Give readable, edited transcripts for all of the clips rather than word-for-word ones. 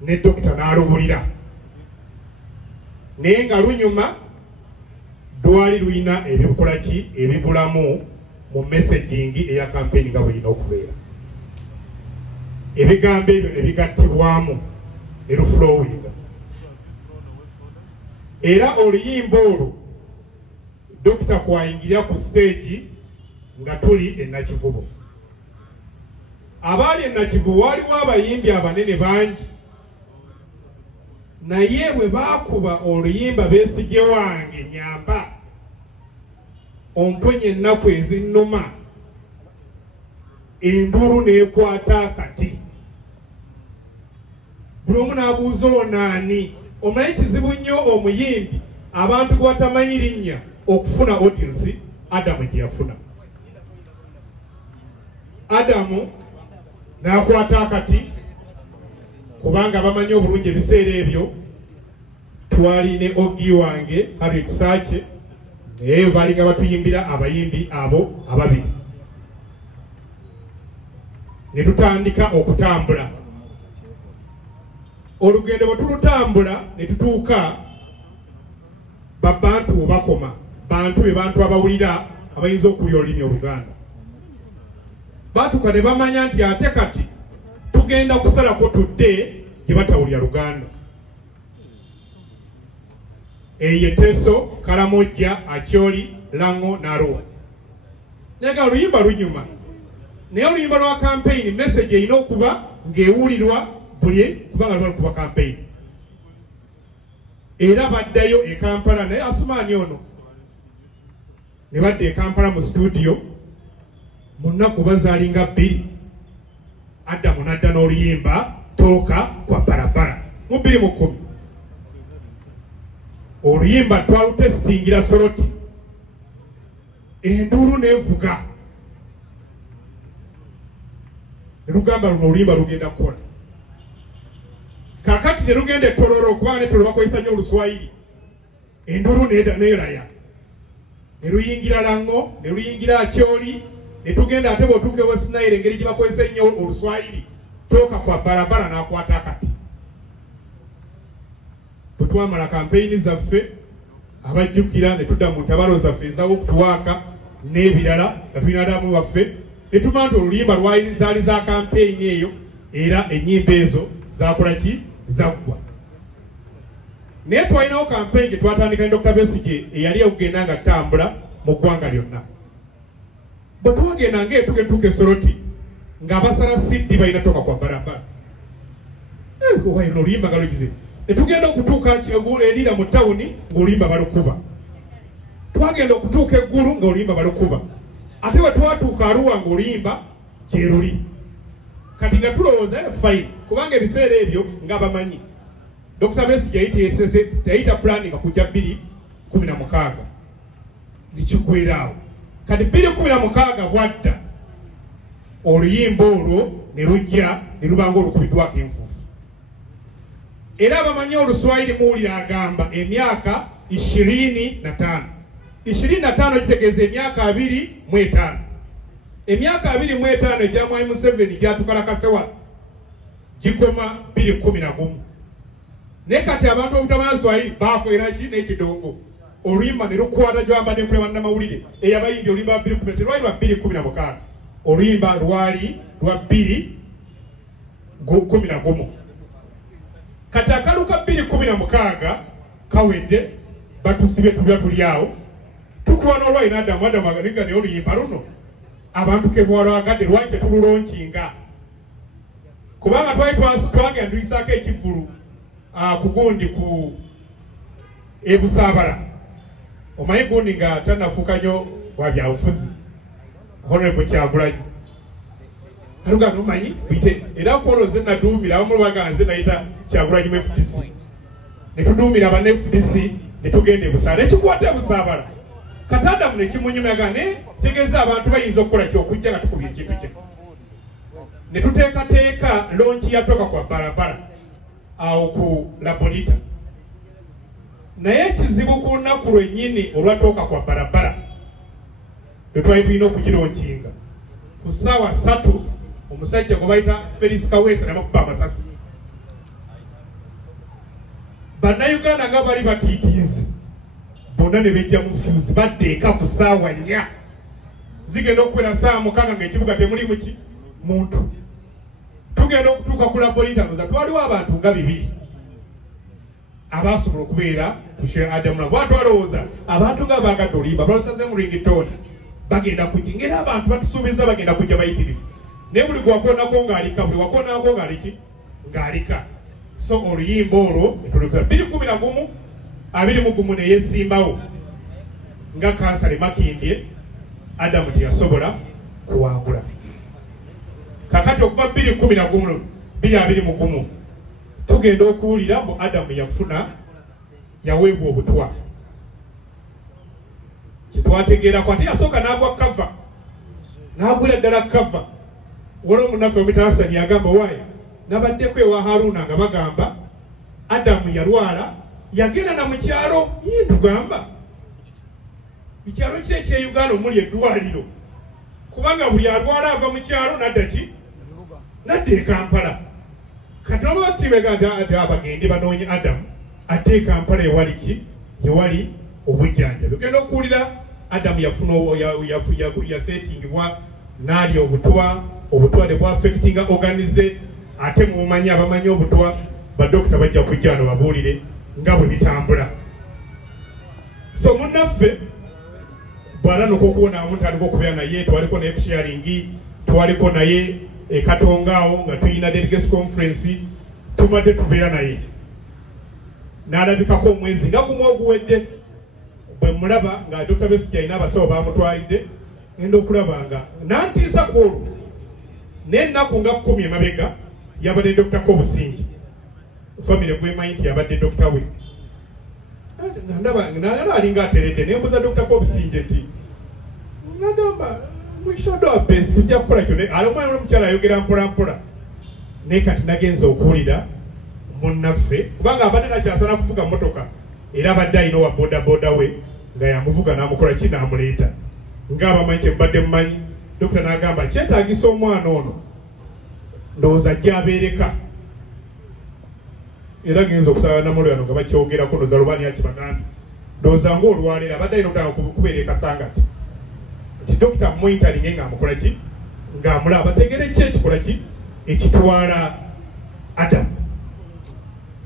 ne dokita n'alubulira naye nga lunyuma lwali luyina ebikola ki ebibulamu mu messaging eya campaign nga bweyina okubeera. Ebigambo ebyo ne bigattibwamu ne lufulowinga era oluyimba olwo dokita kwayingirira ku stage nga tuli e Nakivubo. Abaali e Nakivubo waliwo abayimbi abanene bangi naye bwe baakuba oluyimba Besigye wange nyamba omponye ennaku ezinnuma enduru n'ekwata akati. Buli omu n'abuuza onaani. Omanyi kizibu nnyo omuyimbi abantu gwe batamanyi linnya okufuna audience. Adamu gye yafuna. Adamu n'akwata akati kubanga bamanyi obulungi ebiseera ebyo twali ne Ogi wange Harriet Sache naye balinga batuyimbira abayimbi abo ababiri. Ne tutandika okutambula. Olugendo bwe tulutambula ne tutuuka babantu bakoma. Bantu be bantu abawulira abayinza okulya olulimi Oluganda. Batuuka ne bamanya nti ate kati tugenda kusalako tudde gye batawulira Luganda. Eye Teso, Karamoja, Acholi, Lango, Narua. Nega oluyimba lunyuma. Naye oluyimba lwa campaign message erina okuba ng'ewulirwa buli kubanga luba lukuba campaign. Era baddayo e Kampala naye Asumaani ono ne badda e Kampala mu studio mu nnaku bazaalinga 2. Adamu n'adda n'oluyimba Tooka kwa barabara mu 2010. Oluyimba twalutestingira Soroti enduru n'evuga ne lugamba luno oluyimba lugenda kukola. Kakati ne lugenda Tororo kubanga ne Tororo bakozesa nnyo Oluswayiri. Enduru n'eraya ne luyingira Lango ne luyingira Acholi ne tugenda ate bw'otuuka e West Nile engeri gye bakozesa ennyo Oluswayiri Tooka kwa barabara n'akwata akati. Bwe twamala campaign zaffe abajjukira ne tudda mu ntabalo zaffe ez'okutuwaaka n'ebirala nga tulina Adamu waffe ne tumanya nti oluyimba lwali zaali za campaign eyo era ennyimba ezo zakola ki zaggwa. Naye twalinawo campaign gye twatandika ne Dr. Besigye eyali okugenda nga ttambula mu ggwanga lyonna. Bwe twagenda ng'etuuke Soroti ng'abasala siddi balina Tooka kwa barabara. Oluyimba nga lugize ne tugenda okutuuka erira mu tawuni ng'oluyimba balukuba. Twagenda okutuuka eggulu ng'oluyimba balukuba. Ate bwe twatuuka Arua ng'oluyimba gye luli. Kati nga tulowooza fine kubanga ebiseera ebyo nga bamanyi Dr. Besigye yayita planning kujja 2016 nikiggweeraawo. Kati 2016 bwadda oluyimba olwo ne lujja ne lubanga olukubiddwako enfuufu. Era bamanyi Oluswayiri muwulira agamba emyaka 25. 25 kitegeeza emyaka 25. Emyaka 25 egya Mwai Museveni gyatukalakasewa gikoma 2011. Naye kati abantu obutamanyi Swahili baakolera ki n'ekidongo. Oluyimba ne lukwata gy'amba n'empule bannamawulire eyabayimbi oluyimba lwa 2010 lwali lwa 2016. Oluyimba lwali lwa 2011. Kati akalu ka 2016 kawedde batusibye tulya tulyawo tukuba n'olwalina Adamu agalinga naye oluyimba luno abantu kebwalwagadde lwaki tetululonkinga kubanga twali twagenda tuyisaako ekivulu ku gundi ku Ebusaabala. Omanyi gundi nga tannafuuka nnyo wa byabufuzi Honorable Kyagulanyi. Aluga nomanyi bite era kwoloze naduumira abamu baga nze nayita Kyagulanyi mu FDC. Ne tuduumira aba FDC ne tugenda Ebusaabala. Ekikwata Ebusaabala Katada mu nekimunyumaga ne tegeeza abantu bayinza okukola ky'okujja nga tukubye ekintu kye. Ne tuteekateeka lonchi ya Tooka kwa barabara awo ku Labolita. Naye ekizibu ku lunaku lwennyini olwa Tooka kwa barabara twali tulina okugirookinga ku ssaawa 3 omusajja gwe bayita Felix Kaweesa n'abakuba amasasi. bannayuganda nga bali batiitiizi bonna ne bejja mu fuse badde eka ku ssaawa 4 zigenda okuwera ssaawa 6 ng'ekibuga temuli muki muntu. Tugenda okutuuka ku labolitanoza twaliwo abantu nga 2 abasobola okubeera ku Sheikh Adam Mulwana. Bwatwalowooza abantu nga baagadde oluyimba balusaze mu ringtone bagenda kujja ngera abantu batusuubiza bagenda kujja bayitirivu naye buli gwakoonako ng'alika buli wakoonako ng'aliki ng'alika. So oluyimba olwo etulika 2011 21 ne yeesimbawo nga kansale Makindye Adamu teyasobola kuwangula. Kakati okuva 2011 2021 tugenda okuwulira mu Adamu yaweebwa obutwa. Kitwategeera kwate yasooka n'agwa kava n'agwira ddala kava. Waliwo munnaffe omutaasani yagamba waayo nabaddeko ewa Haruna nga bagamba Adamu yalwala yagenda na mu kyalo tugamba ekyalo kye ekye Uganda omuli eddwaliro kubanga buli alwala ava mu kyalo nadda e Kampala. Kati olwatibeganda bagende banoonye Adamu ate e Kampala ewali obujjanjabi. Ogenda okuwulira Adamu yasetingibwa n'alya obutwa ne bwafectinga organize. Ate mumanyi abamanyi obutwa badokita bajja kujja wano babuulire nga bwe bitambula. So munnaffe bw'alanoka okuwona omuntu aliko okubeera naye twaliko naye kusharingi twaliko naye Katonga awo nga tuyina delegates conference tumadde tubeera naye n'alabikako omwezi nga gumu oguwedde bwe mulaba nga Dr. Besigye alina abasawo bamutwalidde ngenda okulaba nga nantiisa ku olwo n'ennaku nga 10 emabega yabadde Dr. Kobusingi famire gwemanyi nti yabadde Dr. we nagala alinga ateredde nembuza Dr. Kobusingi nti nagamba we should do our best tujja kukola kyonna ali omwana omukyala ayogera mpolampola naye kati nagenza okuwulira munnaffe kubanga abadde nakyasana kuvuga motoka era abadde alina owa bodaboda we nga yamuvuga n'amukola ki n'amuleeta ng'abamanyi kyembadde mumanyi. Dokita n'agamba kyetaagisa omwana ono ndowooza ajja abeereka era genza okusaba Namulwana nga bakyogerako ndowooza lubaani yakibagambye ndowooza ng'olwaleero abadde alina okutanga kubeera ekasangati nti dokita muyitalinge ng'amukola ki ng'amulaba bategere ki ekikola ki ekitwala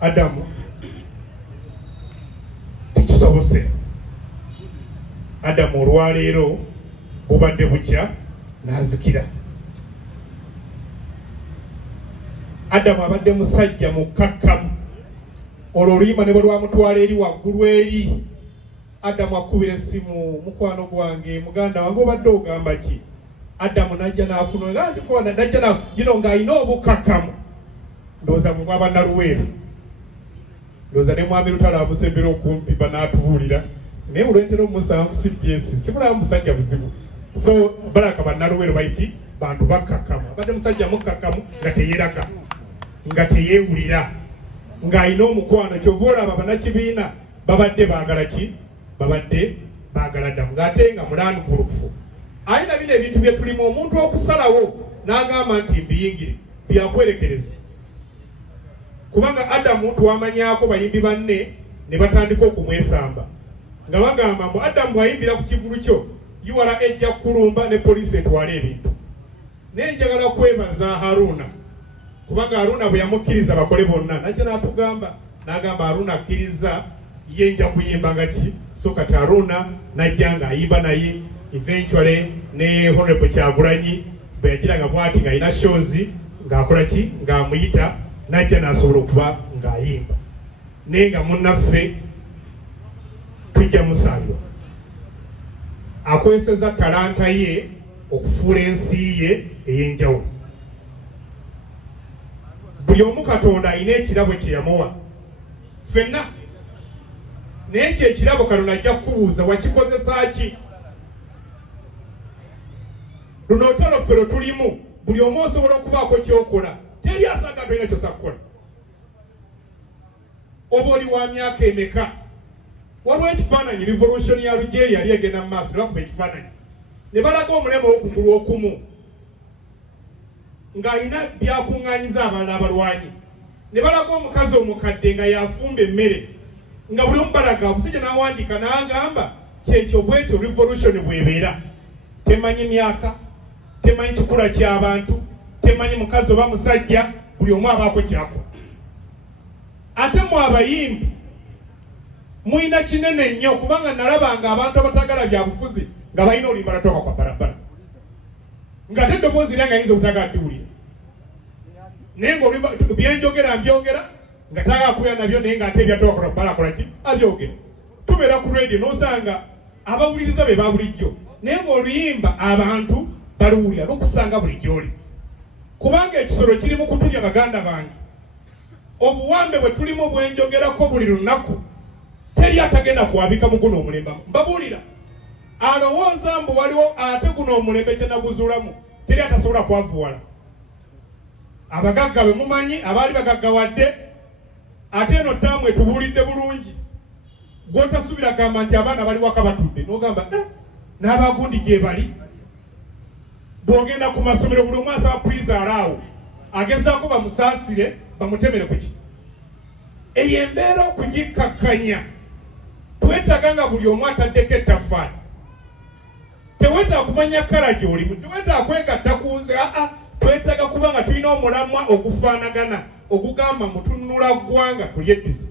Adamu tekisobose. Adamu olwaleero bubadde bukya n'azikira. Adamu abadde musajja mukakkamu. Olwo oluyimba ne bwe lwamutwala eri waggulu eri Adamu akubira essimu mukwano gwange muganda wange obadde ogamba ki? Adamu najja n'akunoonya ndikuba najja ng'alina obukakkamu ndowooza mu Bannaluweero ndowooza ne mwami Lutalo amusembera okumpi banaatubuulira naye olwentera omusanvu CPS simulaba musajja buzibu. So Baraka Bannaluweero bayiti bantu bakkakkamu. Abadde musajja mukkakkamu nga teyeraka nga teyeewulira ng'alina omukwano. Kyova olaba bannakibiina babadde baagala ki? Babadde baagala Adamu ng'ate nga mulambulukufu. Alina bino ebintu bye tulimu omuntu okusalawo n'agamba nti mbiyingire byakwerekereza. Kubanga Adamu twamanyako bayimbi banne ne batandika okumwesamba nga bagamba mbu Adamu bwayimbira ku kivulu kyo URA ejja kulumba ne poliisi etwale ebintu. Naye njagala kwebaza Haruna kubanga Haruna bwe yamukkiriza bakole bonna najja n'atugamba n'agamba Haruna akkiriza ye nja kuyimba nga ki. So kati Haruna najja ng'ayimba naye eventually ne Honorable Kyagulanyi bwe yagiranga bw'ati ng'alina shows ng'akola ki ng'amuyita najja n'asobola okuba ng'ayimba naye nga munnaffe tujja musalwa akozeseza talanta ye okufuula ensi ye ey'enjawulo. Buli omu Katonda alina ekirabo kye yamuwa ffenna naye ekyo ekirabo Katonda ajja kukubuuza wakikozesa ki? Luno olutalo ffe lwe tulimu buli omu osobola okubaako kyokola teri asaga tolina kyosa kukola. Oba oli wa myaka emeka waliwo ekifaananyi revolution ya Algeria yali egenda mu maaso ne bakuba ekifaananyi ne balaga omulema okugulu okumu ng'alina byakuŋŋaanyiza abalala abalwanyi ne balaga omukazi omukadde nga yafumba emmere nga buli omu balaga omusajja n'awandiika n'agamba kyekyo bwekyo revolution bwebeera. Temanyi myaka, temanyi kikula ky'abantu, temanyi mukazi oba musajja, buli omu abaako kyako. Ate mu abayimbi muyina kinene nnyo kubanga nalabanga abantu abatagala bya bufuzi nga balina olimba latoka kwa barabara nga ate eddoboozi lyange ayinza obutagala ddiwulira naye nga byenjogera mbyogera nga tagala kubeera nabyo naye nga ate ebyatoka kwa barabara akola ki abyogera. Tubeera ku radio n'osanga abawuliriza be babulijjo naye ng'oluyimba abantu baluwulira n'okusanga buli gy'oli kubanga ekisolo kiri mu kutulya baganda bange. Obuwambe bwe tulimu bwenjogerako buli lunaku teri atagenda kuwabika mu guno omulembe. Mbabuulira alowooza mbu waliwo ate guno omulembe kye naguzuulamu teri atasobola kwavuwala. Abagagga be mumanyi abaali bagaggawadde ate eno ttaamu etubuulidde bulungi gw'otasuubira gamba nti abaana bali waka batudde n'ogamba n'abagundi gye bali. Bw'ogenda ku masomero buli omu asaba puriza alaawo agezaako bamusaasire bamutemere kuki. Eyo embeera okugikkakkanya twetaaga nga buli omu ataddeko ettaffaali. Tewetaaga kumanya kala gy'olimu, tewetaaga kwegatta ku nze, twetaaga kuba nga tulina omulamwa ogufaanagana ogugamba mutunula ggwanga tulyeddiza.